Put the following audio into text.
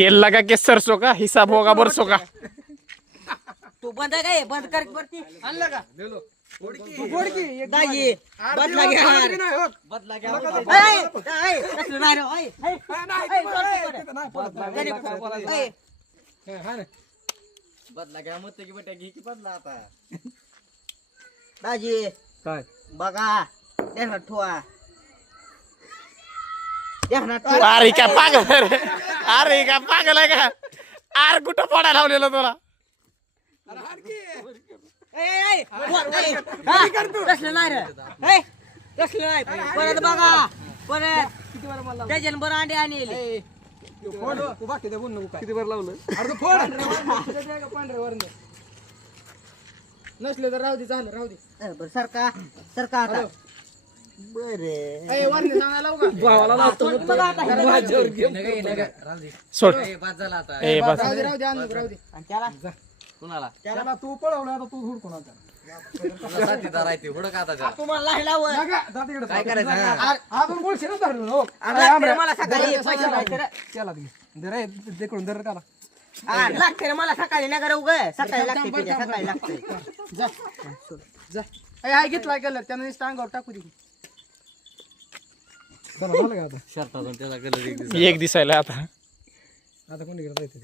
तेल लगा के सरसों का हिसाब होगा बरसों का. तू बंद आहे काय बंद कर वरती आणलं का तू गोडकी एक दाजी बदला घ्या गोडकी नाही होत. बदला घ्या कसलं नाही रे ओय हा ना. बदला घ्या मत की बेटा घे की बदला आता दाजी काय बघा ध्यानात ठेवा ध्यानात ठेवा अरे काय पागल आहे रे. अरे काय पागल आहे का. अरे कुठं फोडा लावलेला तुला. कसलं नाही रे कसलं नाही परत बघा परत डझन बरं अंडे आणले फोड तू बाकी दे बोल नको काय किती वर लावलं अरे तू फोड पांढऱ्यावर नसले तर राहू दे झालं राहू दे बरं सरका सरका आता बरे ए वरने सांगायला लावू का भावाला लावतो माझ्यावर घेऊन सोड. बाद झाला आता ए बस. राहू दे आणू राहू दे आणि त्याला कुणाला त्याला तू पळवलं आता तू हुडकून आता साथीदार आहे ते हुडक आता जा. तुम्हाला नाही लावत नका जा तिकडे काय करायचं हा? आपण बोलशील ना धरून हो लागते मला सकाळी पैसे द्यायचे रे. केला तुम्ही दर तिकडून दर करा हा, लागते रे मला सकाळी नका रे उग सकाळी लागते तुझ्या सकाळी लागते जा जा ए हाय घेतला गेलं त्यानं नुसतं अंगावर टाकू दे चला झालं का आता शर्टातून त्याचा कलर एक दिवस एक दिसायला आता. आता कोणी जायचं